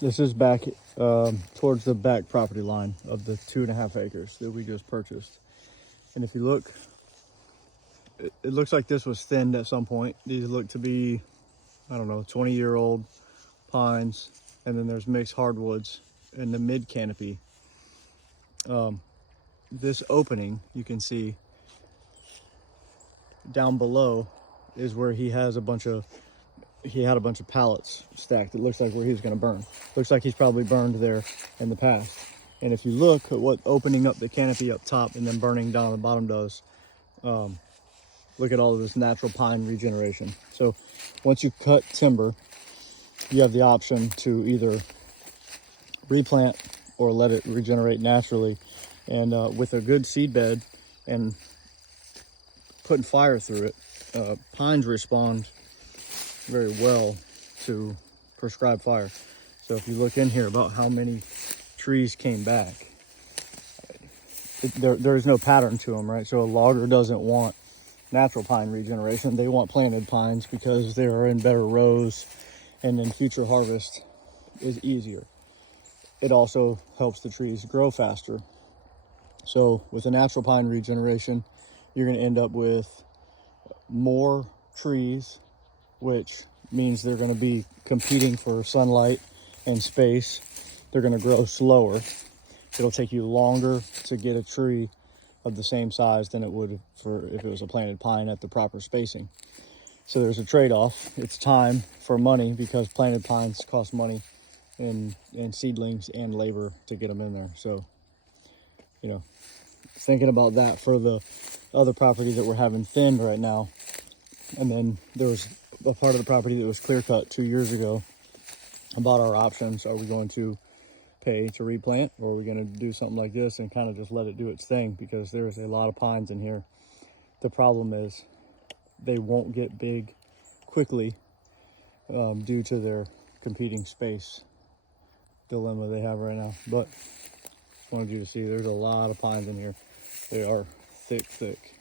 This is back towards the back property line of the 2.5 acres that we just purchased. And if you look, it looks like this was thinned at some point. These look to be, I don't know, 20-year-old pines. And then there's mixed hardwoods in the mid canopy. This opening, you can see down below, is where he had a bunch of pallets stacked. It looks like where he was going to burn. Looks like he's probably burned there in the past. And if you look at what opening up the canopy up top and then burning down the bottom does, look at all of this natural pine regeneration. So once you cut timber, you have the option to either replant or let it regenerate naturally. And with a good seed bed and putting fire through it, pines respond very well to prescribed fire. So if you look in here about how many trees came back, there is no pattern to them, right? So a logger doesn't want natural pine regeneration. They want planted pines because they are in better rows, and then future harvest is easier. It also helps the trees grow faster. So with a natural pine regeneration, you're going to end up with more trees, which means they're going to be competing for sunlight and space. They're going to grow slower. It'll take you longer to get a tree of the same size than it would for if it was a planted pine at the proper spacing. So there's a trade-off. It's time for money, because planted pines cost money in seedlings and labor to get them in there. So, you know, thinking about that for the other property that we're having thinned right now. And then there was a part of the property that was clear cut 2 years ago. About our options: are we going to pay to replant, or are we going to do something like this and kind of just let it do its thing? Because there's a lot of pines in here. The problem is they won't get big quickly due to their competing space dilemma they have right now. But I wanted you to see there's a lot of pines in here. They are thick.